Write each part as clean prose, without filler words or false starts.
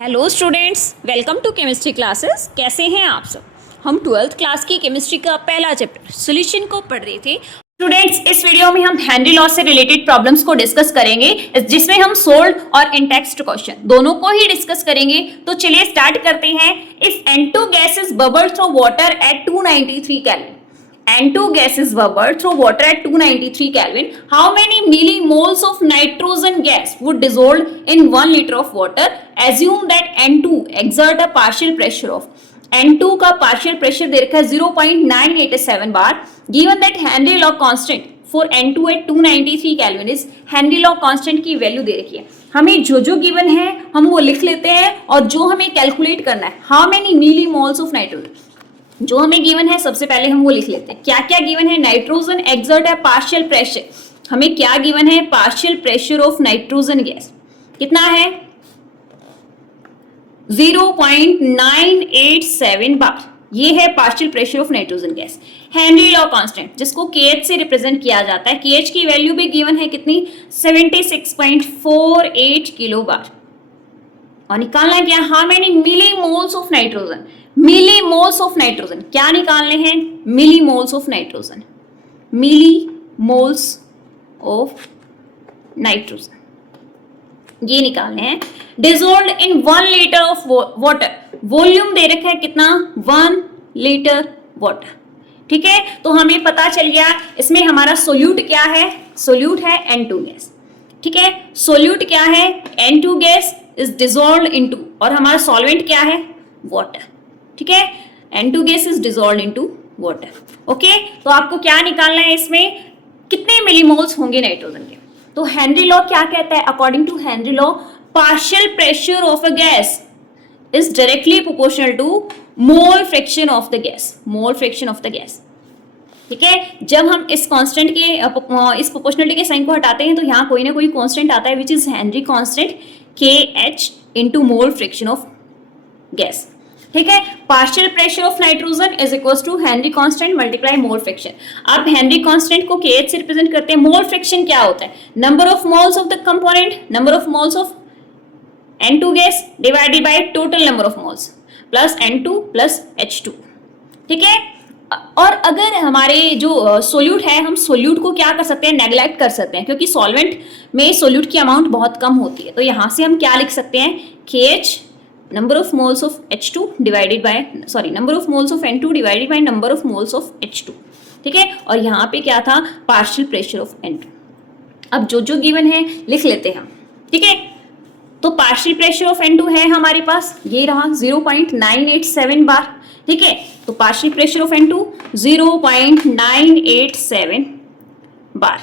Hello students, welcome to chemistry classes. कैसे हैं आप सब। हम 12th क्लास की केमिस्ट्री का पहला चैप्टर सॉल्यूशन को पढ़ रहे थे। स्टूडेंट्स, इस वीडियो में हम हेनरी लॉ से रिलेटेड प्रॉब्लम्स को डिस्कस करेंगे, जिसमें हम सोल्ड और इंटेक्स्ट क्वेश्चन दोनों को ही डिस्कस करेंगे। तो चलिए स्टार्ट करते हैं। If N2 gases bubble through water at 293 Kelvin, N2 gases bubble through water at 293 Kelvin, how many millimoles of nitrogen gas would dissolve in 1 liter of water? Assume that N2 exert a partial pressure of N2 का partial pressure दे रखा है 0.987 बार। Given that Henry law constant for N2 at 293 Kelvin is Henry law constant की value दे रखी है। हमें जो given है हम वो लिख लेते हैं, और जो हमें कैलकुलेट करना है how many millimoles of nitrogen, जो हमें गिवन है सबसे पहले हम वो लिख लेते हैं। क्या क्या गिवन है? नाइट्रोजन एक्सर्ट है पार्शियल प्रेशर। हमें क्या गिवन है? Partial pressure of nitrogen gas कितना है? 0.987 बार। ये है partial pressure of nitrogen gas. Henry law constant, जिसको KH से रिप्रेजेंट किया जाता है, KH की वैल्यू भी गिवन है कितनी? 76.48 किलो बार। और निकालना क्या? How many millimoles of nitrogen. Millimoles of nitrogen क्या निकालने हैं? Millimoles of nitrogen, millimoles of nitrogen ये निकालने हैं। Dissolved in 1 litre of water, volume दे रखा है कितना? 1 लीटर वाटर। ठीक है, तो हमें पता चल गया इसमें हमारा सोल्यूट क्या है? सोल्यूट है N2 गैस। ठीक है, सोल्यूट क्या है? N2 gas is dissolved into, और हमारा सॉल्वेंट क्या है? वाटर। ठीक है, N2 gas is dissolved into water. Okay, तो आपको क्या निकालना है? इसमें कितने मिलीमोल्स होंगे नाइट्रोजन के? तो हेनरी लॉ क्या कहता है? According to Henry law, partial pressure of a gas is directly proportional to mole fraction of the gas. Mole fraction of the gas. ठीक है, जब हम इस कांस्टेंट के इस प्रोपोर्शनलिटी के साइन को हटाते हैं तो यहाँ कोई ना कोई कांस्टेंट आता है, which is Henry constant KH into mole fraction of gas. ठीक है, partial pressure of nitrogen is equals to Henry constant multiply mole fraction. अब हेनरी कांस्टेंट को KH से रिप्रेजेंट करते हैं। मोल फ्रैक्शन क्या होता है? Number of moles of the component, number of moles of N2 gas divided by total number of moles plus N2 plus H2। ठीक है, और अगर हमारे जो सोल्यूट है, हम सोल्यूट को क्या कर सकते हैं? नेग्लेक्ट कर सकते हैं, क्योंकि सॉल्वेंट में सोल्यूट की अमाउंट बहुत कम होती है। तो यहां से हम क्या लिख सकते हैं? KH number of moles of H2 divided by number of moles of N2 divided by number of moles of H2। ठीक है, और यहाँ पे क्या था? Partial pressure of N2। अब जो गिवन है लिख लेते हैं हम। ठीक है, तो पार्शियल प्रेशर ऑफ N2 है हमारे पास, ये रहा 0.987 बार। ठीक है, तो पार्शियल प्रेशर ऑफ N2 0.987 बार।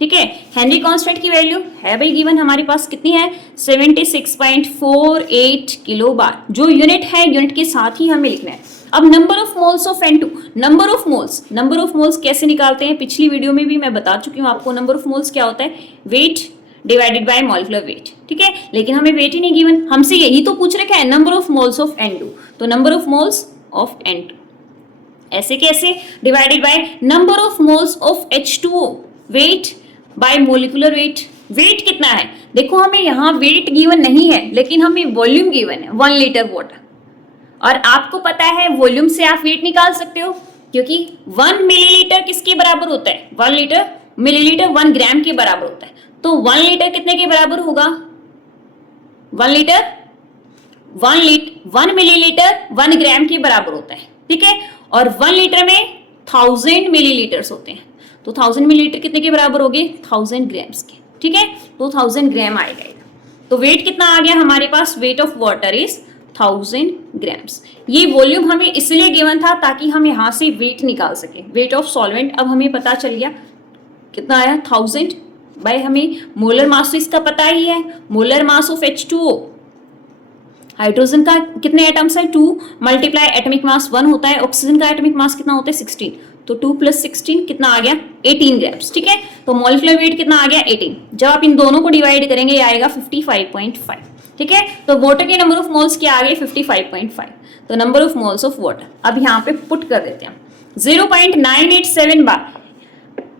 ठीक है, हेनरी कांस्टेंट की वैल्यू है भाई गिवन हमारे पास कितनी है? 76.48 किलो बार। जो यूनिट है, यूनिट के साथ ही हमें लिखना है। अब number of moles of N2, number of moles कैसे निकालते हैं? पिछली वीडियो में भी मैं बता चुकी हूँ आपको। नंबर ऑफ मोल्स क्या होता है? Weight divided by molecular weight. ठीक है, लेकिन हमें वेट ही नहीं गिवन, हमसे यही तो पूछ रखा है, number of moles of N2। तो number of moles of N2 ऐसे कैसे? Divided by number of moles of H2O, weight by molecular weight. Weight कितना है? देखो हमें यहाँ वेट गिवन नहीं है, लेकिन हमें वॉल्यूम गिवन है 1 लीटर वाटर। और आपको पता है वॉल्यूम से आप वेट निकाल सकते हो, क्योंकि 1 मिलीलीटर किसके बराबर होता है? 1 लीटर मिलीलीटर 1 ग्राम के बराबर होता है। तो 1 लीटर कितने के बराबर होगा? 1 मिलीलीटर 1 ग्राम के बराबर होता है। ठीक है, और 1 लीटर में 1000 मिलीलीटर्स होते हैं। तो 1000 मिलीलीटर कितने के बराबर हो गए? 1000 ग्राम्स के। ठीक है, तो 1000 ग्राम आएगा। तो वेट कितना आ गया हमारे पास? Weight of water is 1000 grams. ये वॉल्यूम हमें इसलिए गिवन था ताकि हम यहाँ से वेट निकाल सके। वेट ऑफ सॉल्वेंट अब हमें पता चल गया कितना आया? 1000 बाय हमें मोलर मास तो इसका पता ही है, molar mass of H2O। Hydrogen का कितने एटम्स है? 2 मल्टीप्लाई एटॉमिक मास 1 होता है। ऑक्सीजन का एटॉमिक मास कितना होता है? 16। तो 2 + 16 कितना आ गया? 18 ग्राम्स। ठीक है, तो मॉलिक्यूलर वेट कितना आ गया? 18। जब आप इन दोनों को डिवाइड करेंगे ये आएगा 55.5। ठीक है, तो वाटर के नंबर ऑफ मोल्स क्या आ गए? 55.5। तो number of moles of water अब यहाँ पे पुट कर देते हैं 0.987 बार।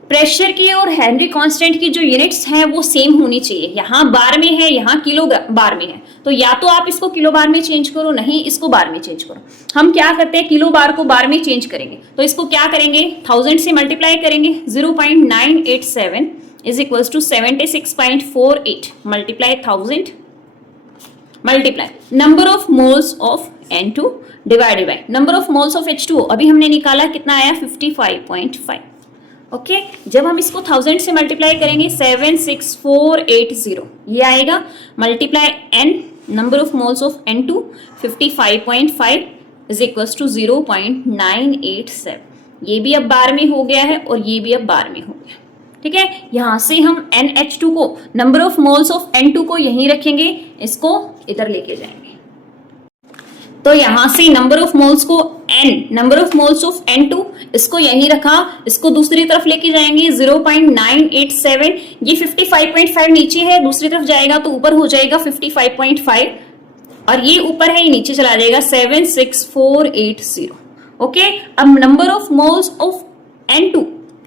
प्रेशर की और हेनरी कांस्टेंट की जो यूनिट्स हैं वो सेम होनी चाहिए। यहाँ बार में है, यहाँ किलो बार में है, तो या तो आप इसको किलो बार में चेंज करो, नहीं इसको बार में चेंज करो। हम क्या करते हैं, किलो बार को बार में चेंज करेंगे, तो इसको क्या करेंगे, 1000 से मल्टीप्लाई करेंगे। 0.987 is equal to 76.48 multiply 1000 multiply number of moles of N2 divided by number of moles of H2O। अभी हमने निकाला कितना आया, 55.5। ओके, जब हम इसको 1000 से मल्टीप्लाई करेंगे 76480 ये आएगा, multiply n number of moles of N2 55.5 is equal to 0.987। ये भी अब बार में हो गया है और ये भी अब बार में हो गया। ठीक है, यहां से हम NH2 को, number of moles of N2 को यहीं रखेंगे, इसको इधर लेके जाएंगे। तो यहां से नंबर ऑफ मोल्स को n, number of moles of N2 इसको यहीं रखा, इसको दूसरी तरफ लेके जाएंगे 0.987। ये 55.5 नीचे है, दूसरी तरफ जाएगा तो ऊपर हो जाएगा 55.5 और ये ऊपर है, ये नीचे चला जाएगा 76480। ओके, अब number of moles of N2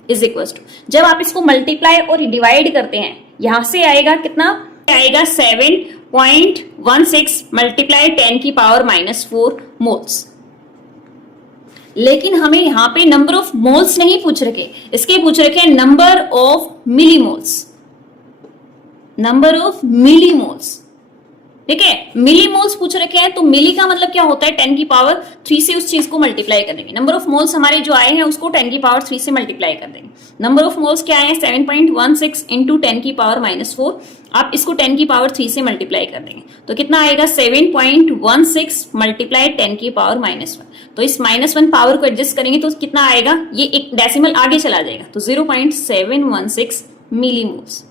is equal to, जब आप इसको मल्टीप्लाई और डिवाइड करते हैं यहां से आएगा कितना आएगा, 7.16 मल्टीप्लाई 10 की पावर -4 मोल्स। लेकिन हमें यहां पे नंबर ऑफ मोल्स नहीं पूछ रखे, इसके पूछ रखे number of millimoles, number of millimoles. ठीक है, मिलीमोल्स पूछ रखे हैं, तो मिली का मतलब क्या होता है, 10 की पावर 3 से उस चीज को मल्टीप्लाई कर देंगे। नंबर ऑफ मोल्स हमारे जो आए हैं उसको 10 की पावर 3 से मल्टीप्लाई कर देंगे। नंबर ऑफ मोल्स क्या है, 7.16 इंटू 10 की पावर -4, आप इसको 10 की पावर 3 से मल्टीप्लाई कर देंगे तो कितना आएगा, 7.16 मल्टीप्लाई 10 की पावर -1। तो इस -1 पावर को एडजस्ट करेंगे तो कितना आएगा, ये एक डेसिमल आगे चला जाएगा, तो 0.716 मिलीमोल्स।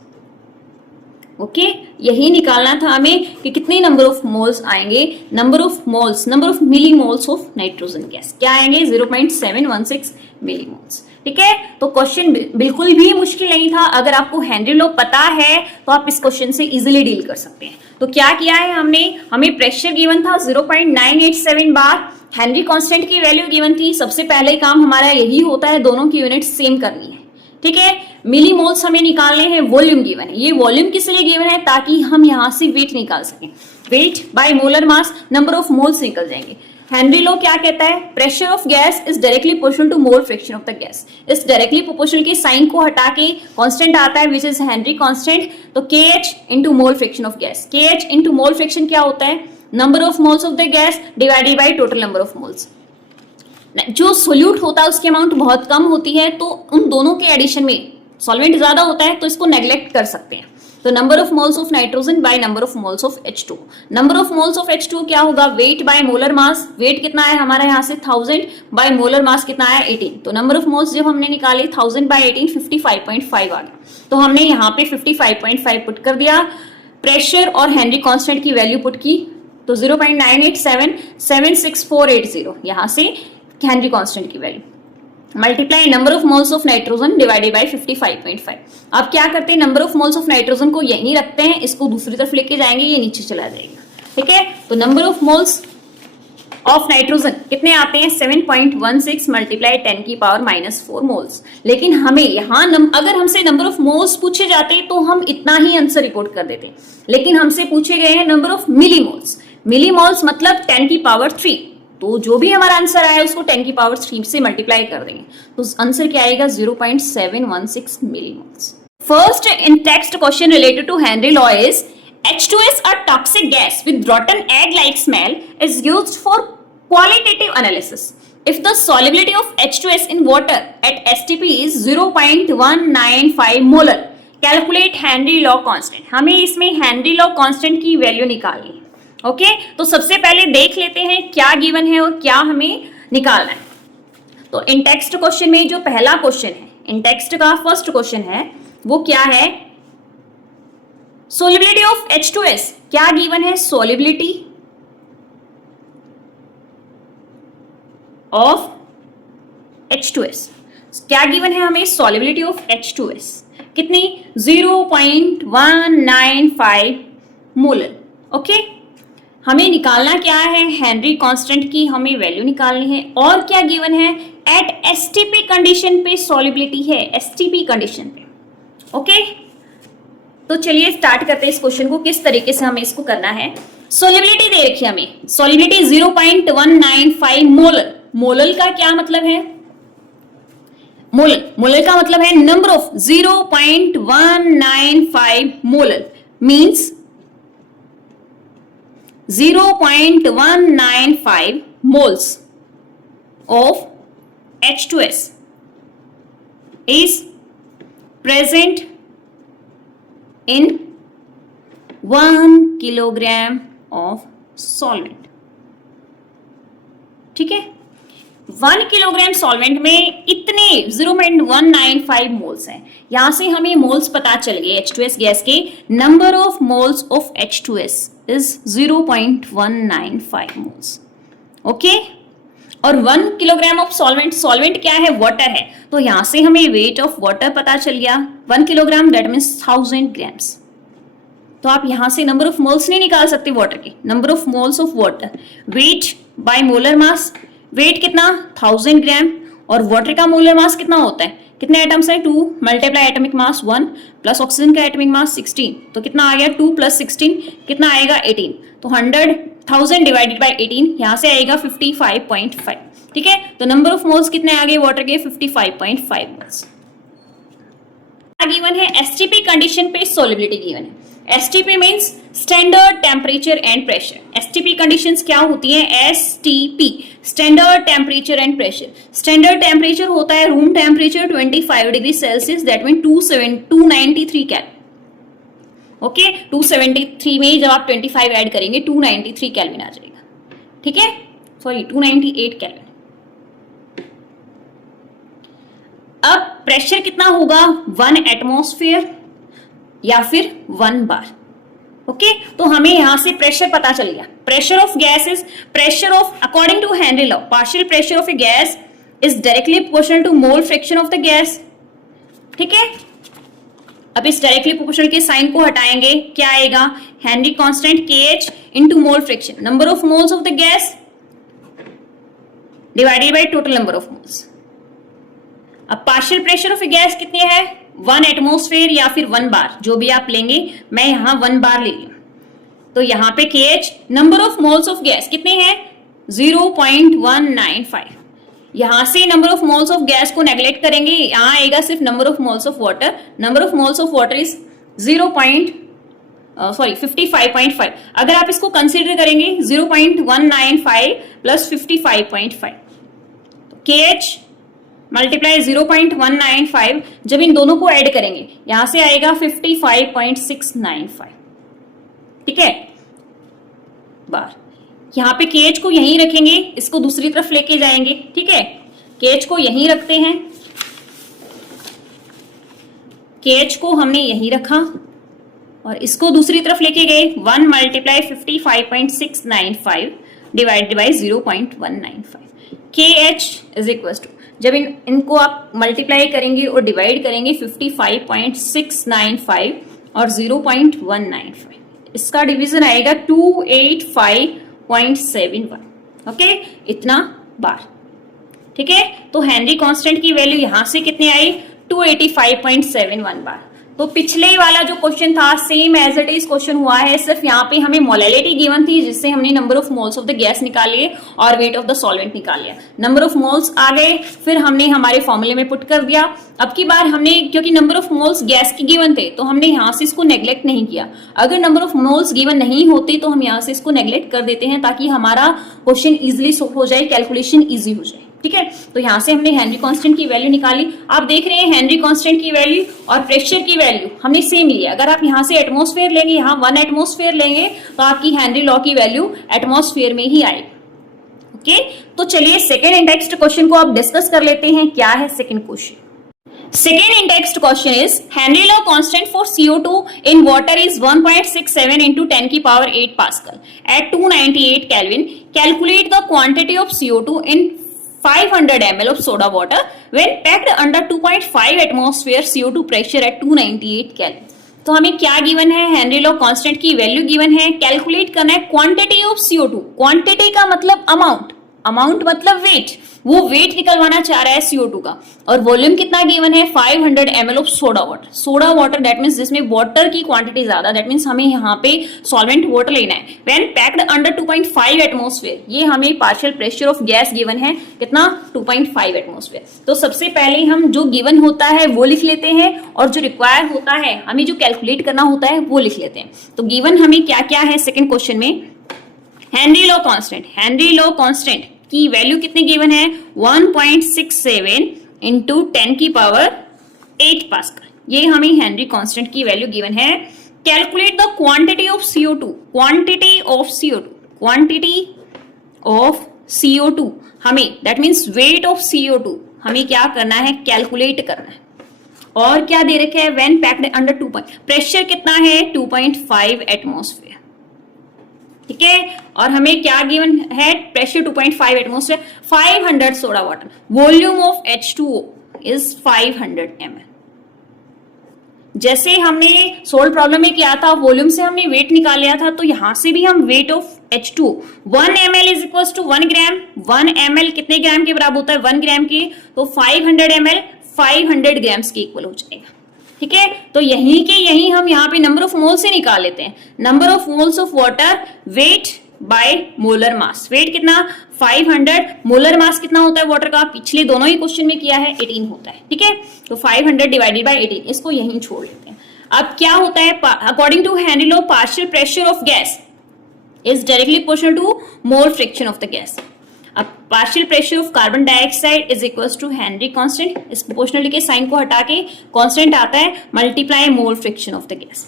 ओके, यही निकालना था हमें कि कितने नंबर ऑफ मोल्स आएंगे, number of moles, number of millimoles of nitrogen gas क्या आएंगे, 0.716 मिलीमोल्स। ठीक है, तो क्वेश्चन बिल्कुल भी मुश्किल नहीं था। अगर आपको हेनरी लॉ पता है तो आप इस क्वेश्चन से इजीली डील कर सकते हैं। तो क्या किया है हमने, हमें प्रेशर गिवन था 0.987 बार, हेनरी कांस्टेंट की वैल्यू गिवन थी। सबसे पहले काम हमारा यही होता है, दोनों की यूनिट सेम करनी है। ठीक है, मिलीमोल्स हमें निकालने हैं, वॉल्यूम गिवन है। ये वॉल्यूम किस लिए गिवन है, ताकि हम यहां से वेट निकाल सकें। Weight by molar mass, number of moles निकल जाएंगे। हेनरी लॉ क्या कहता है, pressure of gas is directly proportional to mole fraction of the gas. इस डायरेक्टली प्रोपोर्शनल के साइन को हटा के कांस्टेंट आता है विच इज हेनरी कांस्टेंट। तो KH into mole fraction of gas, KH into mole fraction क्या होता है, number of moles of the gas divided by total number of moles. जो सोल्यूट होता है उसकी अमाउंट बहुत कम होती है, तो उन दोनों के एडिशन में सॉल्वेंट ज्यादा होता है, तो इसको नेग्लेक्ट कर सकते हैं। तो number of moles of nitrogen by number of moles of H2। Number of moles of H2 क्या होगा, weight by molar mass. Weight कितना है हमारा यहाँ से 1000 बाय मोलर मास कितना है 18। तो नंबर ऑफ मोल्स जब हमने निकाले 1000 बाय 18 55.5 आ गया, तो हमने यहाँ पे 55.5 पुट कर दिया। प्रेशर और हेनरी कांस्टेंट की वैल्यू पुट की, तो 0.987 76480 यहाँ से हेनरी कांस्टेंट की value, multiply number of moles of nitrogen divided by 55.5। अब क्या करते हैं, number of moles of nitrogen को यहीं रखते हैं, इसको दूसरी तरफ लेके जाएंगे, ये नीचे चला जाएगा। ठीक है, तो number of moles of nitrogen कितने आते हैं, 7.16 मल्टीप्लाई 10 की पावर -4 मोल्स। लेकिन हमें यहाँ अगर हमसे नंबर ऑफ मोल्स पूछे जाते तो हम इतना ही आंसर रिपोर्ट कर देते, लेकिन हमसे पूछे गए हैं नंबर ऑफ मिलीमोल्स। मिलीमोल्स मतलब 10 की पावर 3, तो जो भी हमारा आंसर आया उसको 10 की पावर 3 से मल्टीप्लाई कर देंगे, तो आंसर क्या आएगा, 0.716 millimoles. First in text question related to Henry law is H2S, a toxic gas with rotten egg-like smell, is used for qualitative analysis. If the solubility of H2S in water at STP is 0.195 molar, calculate Henry law constant. हमें इसमें Henry law constant की value निकालनी है। Okay, तो सबसे पहले देख लेते हैं क्या गिवन है और क्या हमें निकालना है। तो इन टेक्स्ट क्वेश्चन में जो पहला क्वेश्चन है, इन टेक्स्ट का फर्स्ट क्वेश्चन है, वो क्या है, सोलिबिलिटी ऑफ H2S। क्या गिवन है, सोलिबिलिटी ऑफ H2S। क्या गिवन है हमें, सोलिबिलिटी ऑफ H2S कितनी, 0.195 मोलर। ओके, हमें निकालना क्या है, हेनरी कांस्टेंट की हमें वैल्यू निकालनी है, और क्या गिवन है, एट एसटीपी कंडीशन पे सॉल्युबिलिटी है, एसटीपी कंडीशन पे। ओके, तो चलिए स्टार्ट करते हैं इस क्वेश्चन को, किस तरीके से हमें इसको करना है। सॉल्युबिलिटी दे रखी है हमें, सॉल्युबिलिटी 0.195 मोलर। मोलर का क्या मतलब है? मोलर का मतलब है number of 0.195 molar means 0.195 moles of H2S is present in 1 kilogram of solvent। ठीक है, 1 किलोग्राम सॉल्वेंट में इतने 0.195 मोल्स हैं। यहां से हमें मोल्स पता चल गए H2S गैस के। Number of moles of H2S is 0.195 moles. Okay, और 1 किलोग्राम ऑफ सॉल्वेंट क्या है? वाटर है। तो यहां से हमें वेट ऑफ वाटर पता चल गया 1 किलोग्राम, दैट मीन्स 1000 ग्राम्स। तो आप यहां से नंबर ऑफ मोल्स नहीं निकाल सकते वाटर के, number of moles of water, weight by molar mass. Weight कितना? 1000 ग्राम, और वाटर का मोलर मास कितना होता है? कितने एटम्स है? 2 multiply atomic mass 1 plus oxygen का एटॉमिक मास 16, तो कितना आ गया? 2 प्लस 16 कितना आएगा? 18। तो 100,000 डिवाइडेड बाय 18 यहां से आएगा 55.5। ठीक है, तो नंबर ऑफ मोल्स कितने आ गए वाटर के? 55.5 मोल्स। गिवन है एसटीपी कंडीशन पे सॉल्युबिलिटी गिवन है। STP means standard temperature and pressure. STP conditions क्या होती हैं? STP standard temperature and pressure. Standard temperature होता है room temperature 25 degree Celsius, that mean 293 kelvin. Okay, 273 में जब आप 25 ऐड करेंगे 293 केल्विन आ जाएगा। ठीक है, सॉरी 298 केल्विन। अब प्रेशर कितना होगा? 1 एटमॉस्फेयर या फिर 1 बार। ओके, तो हमें यहां से प्रेशर पता चल गया। Pressure of gas is pressure of, according to Henry law, partial pressure of a gas is directly proportional to mole fraction of the gas. ठीक है, अब इस डायरेक्टली प्रोपोर्शनल के साइन को हटाएंगे, क्या आएगा? Henry constant KH into mole fraction, number of moles of the gas divided by total number of moles. अब partial pressure of a gas कितने है? 1 एटमॉस्फेयर या फिर 1 बार, जो भी आप लेंगे। मैं यहां 1 बार ले लूं, तो यहां पे KH number of moles of gas कितने हैं? 0.195। यहां से number of moles of gas को नेग्लेक्ट करेंगे, यहां आएगा सिर्फ number of moles of water. Number of moles of water is 55.5। अगर आप इसको कंसिडर करेंगे 0.195 प्लस 55.5, KH मल्टीप्लाई 0.195, जब इन दोनों को ऐड करेंगे यहां से आएगा 55.695। ठीक है, बार। यहां पे KH को यहीं रखेंगे, इसको दूसरी तरफ लेके जाएंगे। ठीक है, KH को यहीं रखते हैं, KH को हमने यहीं रखा और इसको दूसरी तरफ लेके गए। 1 multiply 55.695 divided by 0.195। KH is equal to, जब इनको आप मल्टीप्लाई करेंगे और डिवाइड करेंगे 55.695 और 0.195, इसका डिवीजन आएगा 285.71। ओके, इतना बार। ठीक है, तो हेनरी कांस्टेंट की वैल्यू यहां से कितने आई? 285.71 बार। तो पिछले वाला जो क्वेश्चन था same as it is question हुआ है, सिर्फ यहाँ पे हमें मोलैलिटी गिवन थी जिससे हमने number of moles of the gas निकाल लिए और वेट ऑफ द सॉल्वेंट निकाल लिया। नंबर ऑफ मोल्स आ गए, फिर हमने हमारे फॉर्मूले में पुट कर दिया। अब की बार हमने, क्योंकि नंबर ऑफ मोल्स गैस की गिवन थे, तो हमने यहाँ से इसको नेग्लेक्ट नहीं किया। अगर नंबर ऑफ मोल्स गिवन नहीं होती तो हम यहाँ से इसको नेग्लेक्ट कर देते हैं ताकि हमारा क्वेश्चन इजिली सॉल्व हो जाए, कैलकुलेशन इजी हो जाए। ठीक है, तो यहां से हमने हेनरी कांस्टेंट की वैल्यू निकाली। आप देख रहे हैं हेनरी कांस्टेंट की वैल्यू और प्रेशर की वैल्यू हमने सेम लिया। अगर आप यहां से एटमॉस्फेयर लेंगे, यहां 1 एटमॉस्फेयर लेंगे, तो आपकी हेनरी लॉ की वैल्यू एटमॉस्फेयर में ही आएगी। ओके, तो चलिए सेकेंड इंडेक्स्ड क्वेश्चन को आप डिस्कस कर लेते हैं। क्या है second question? Second indexed question is Henry law constant for CO2 in water is 1.67 into 10 की power 8 Pascal at 298 Kelvin. Calculate the quantity of CO2 in 500 ml of soda water when packed under 2.5 atmosphere CO2 pressure at 298 Kelvin. तो हमें क्या given है? Henry law constant की value given है, calculate करना है quantity of CO2। Quantity का मतलब अमाउंट, अमाउंट मतलब वेट, वो वेट निकलवाना चाह रहा है CO2 का। और वॉल्यूम कितना गिवन है 500 ml of soda water. Soda water that means जिसमें वाटर की क्वांटिटी ज्यादा, दैट मीन्स हमें यहाँ पे सॉल्वेंट वाटर लेना है। व्हेन पैक्ड अंडर 2.5 एटमॉस्फेयर, ये हमें partial pressure of gas given है कितना 2.5 एटमॉस्फेयर। तो सबसे पहले हम जो गिवन होता है वो लिख लेते हैं और जो रिक्वायर होता है हमें जो कैलकुलेट करना होता है वो लिख लेते हैं। तो गिवन हमें क्या क्या है सेकेंड क्वेश्चन में, Henry law constant, Henry law constant की वैल्यू कितनी गिवन है 1.67 इंटू 10 की पावर 8 पास्कल। ये हमें हेनरी कांस्टेंट की वैल्यू गिवन है। Calculate the quantity of CO2, quantity of CO2, quantity of CO2 हमें that means wait of CO2 हमें क्या करना है कैलकुलेट करना है। और क्या दे रखे है व्हेन पैक्ड अंडर 2, प्रेशर कितना है 2.5 एटमॉस्फेयर, ठीक है। और हमें क्या गिवन है pressure 2.5 atmosphere, 500 soda water, volume of H2O is 500 ml। जैसे हमने सोल्व प्रॉब्लम में किया था वॉल्यूम से हमने वेट निकाल लिया था, तो यहां से भी हम weight of H2O 1 ml is equal to 1 gram. 1 ml कितने ग्राम के बराबर होता है 1 ग्राम के, तो 500 ml 500 ग्राम्स के इक्वल हो जाएगा, ठीक है। तो यहीं के यहीं हम यहाँ पे नंबर ऑफ मोल से निकाल लेते हैं, number of moles of water weight by molar mass. Weight कितना 500, मोलर मास कितना होता है वाटर का, पिछले दोनों ही क्वेश्चन में किया है 18 होता है, ठीक है। तो 500 डिवाइडेड बाय 18, इसको यहीं छोड़ लेते हैं। अब क्या होता है according to Henry law partial pressure of gas is directly proportional to mole fraction of the gas. अब partial pressure of carbon dioxide is equals to Henry constant, इस प्रोपोर्शनल के साइन को हटा के कांस्टेंट आता है multiply mole fraction of the gas,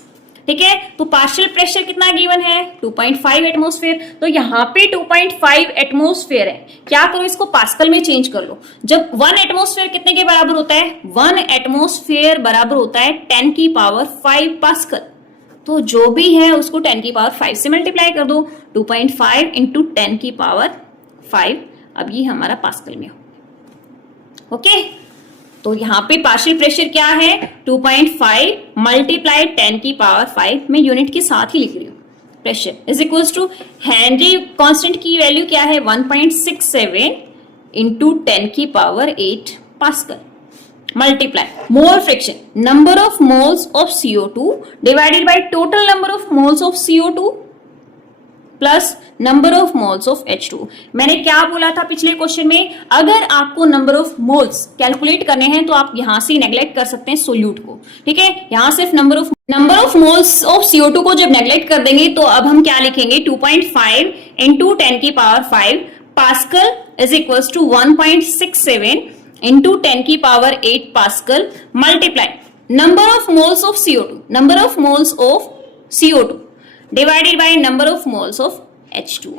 ठीक है। तो पार्शियल प्रेशर कितना गिवन है 2.5 एटमॉस्फेयर, तो यहाँ पे 2.5 एटमॉस्फेयर है। क्या करो इसको पास्कल में चेंज कर लो। जब 1 एटमॉस्फेयर कितने के बराबर होता है 1 एटमॉस्फेयर बराबर होता है 10 की पावर 5 पास्कल। तो जो भी है उसको 10 की पावर 5 से मल्टीप्लाई कर दो, 2.5 इंटू 10 की पावर 5। अब ये हमारा पास्कल में हो, ओके। तो यहाँ पे पार्शियल प्रेशर क्या है 2.5 मल्टीप्लाई 10 की पावर 5, मैं यूनिट के साथ ही लिख रही हूँ। Pressure is equals to Henry constant की वैल्यू क्या है 1.67 इंटू 10 की power 8 pascal multiply mole fraction, number of moles of CO2 divided by total number of moles of CO2 plus number of moles of H2O। मैंने क्या बोला था पिछले question में, अगर आपको नंबर ऑफ मोल्स कैलकुलेट करने हैं तो आप यहां से नेग्लेक्ट कर सकते हैं सोल्यूट को, ठीक है। यहां सिर्फ number of moles of CO2 को जब नेग्लेक्ट कर देंगे तो अब हम क्या लिखेंगे 2.5 इंटू 10 की power 5 pascal is equals to 1.67 into 10 की power 8 pascal multiply number of moles of CO2, number of moles of CO2 divided by number of moles of H2O।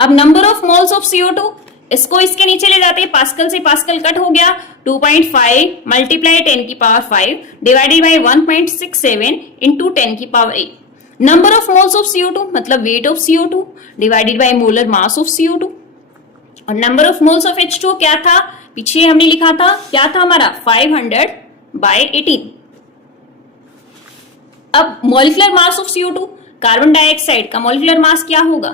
अब number of moles of CO2 इसको इसके नीचे ले जाते हैं, pascal से pascal cut हो गया, 2.5 मल्टीप्लाई 10 की पावर 5 डिवाइडेड बाय 1.67 इंटू 10 की power 8। Number of moles of CO2 मतलब wait of CO2 divided bye molar mass of CO2। और number of moles of H2O क्या था, पीछे हमने लिखा था, क्या था हमारा 500 बाय 18। अब molecular mass of CO2, carbon dioxide का मॉलिक्यूलर मास क्या होगा,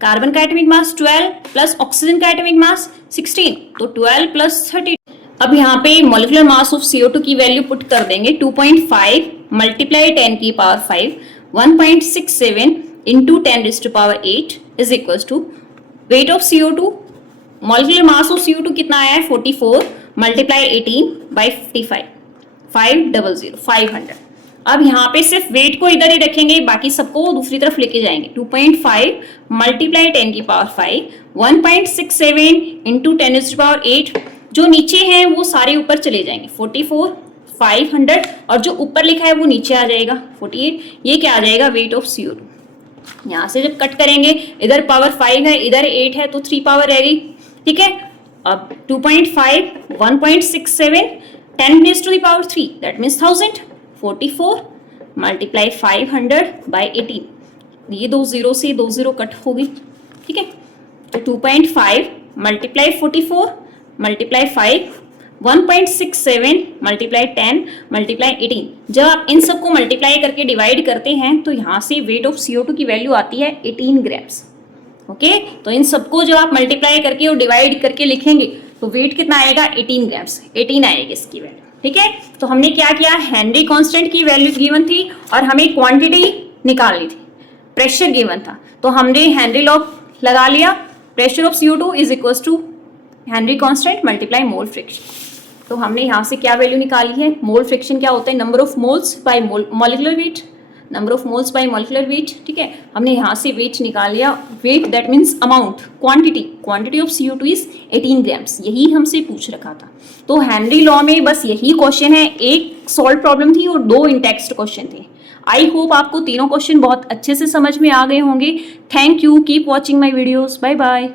कार्बन का एटॉमिक मास 12 प्लस ऑक्सीजन का एटॉमिक मास 16, तो 12 प्लस 30। अब यहाँ पे मॉलिक्यूलर मास ऑफ CO2 की वैल्यू पुट कर देंगे 2.5 मल्टीप्लाई 10 की power 5 1.67 into 10 raised to power 8 is equals to weight of CO2, molecular mass of CO2 कितना आया है 44 मल्टीप्लाई 18 बाई 55 500 500। अब यहाँ पे सिर्फ वेट को इधर ही रखेंगे, बाकी सबको दूसरी तरफ लेके जाएंगे। 2.5 मल्टीप्लाई 10 की power 5 1.67 into 10 raised to power 8, जो नीचे हैं वो सारे ऊपर चले जाएंगे 44 500 और जो ऊपर लिखा है वो नीचे आ जाएगा 48। ये क्या आ जाएगा वेट ऑफ CO2। यहाँ से जब कट करेंगे इधर पावर 5 है इधर 8 है तो 3 पावर रह गई, ठीक है। अब 2.5 1.67 10 raised to the power 3 that means 1000 44 multiply 500 by 18, ये 2 0 से 2 0 कट हो गई, ठीक है। तो 2.5 मल्टीप्लाई 44 मल्टीप्लाई 5 1.67 मल्टीप्लाई 10 मल्टीप्लाई 18। जब आप इन सबको मल्टीप्लाई करके डिवाइड करते हैं तो यहाँ से वेट ऑफ CO2 की वैल्यू आती है 18 ग्राम्स, ओके तो इन सबको जब आप मल्टीप्लाई करके और डिवाइड करके लिखेंगे तो वेट कितना आएगा 18 ग्राम्स, 18 आएगी इसकी वैल्यू। ठीक है, तो हमने क्या किया, हेनरी कांस्टेंट की वैल्यू गिवन थी और हमें क्वांटिटी निकालनी थी, प्रेशर गिवन था, तो हमने हेनरी लॉ लगा लिया, pressure of CO2 is equal to Henry constant multiply mole fraction. तो हमने यहाँ से क्या वैल्यू निकाली है, मोल फ्रिक्शन क्या होता है, number of moles by molecular weight, number of moles by molecular weight. ठीक है, हमने यहाँ से वेट निकाल लिया, weight that means amount, quantity of CO2 is 18 grams, यही हमसे पूछ रखा था। तो हेनरी लॉ में बस यही क्वेश्चन है, एक सॉल्व प्रॉब्लम थी और 2 इन टेक्स्ट क्वेश्चन थे। आई होप आपको तीनों क्वेश्चन बहुत अच्छे से समझ में आ गए होंगे। Thank you, keep watching my videos, bye bye.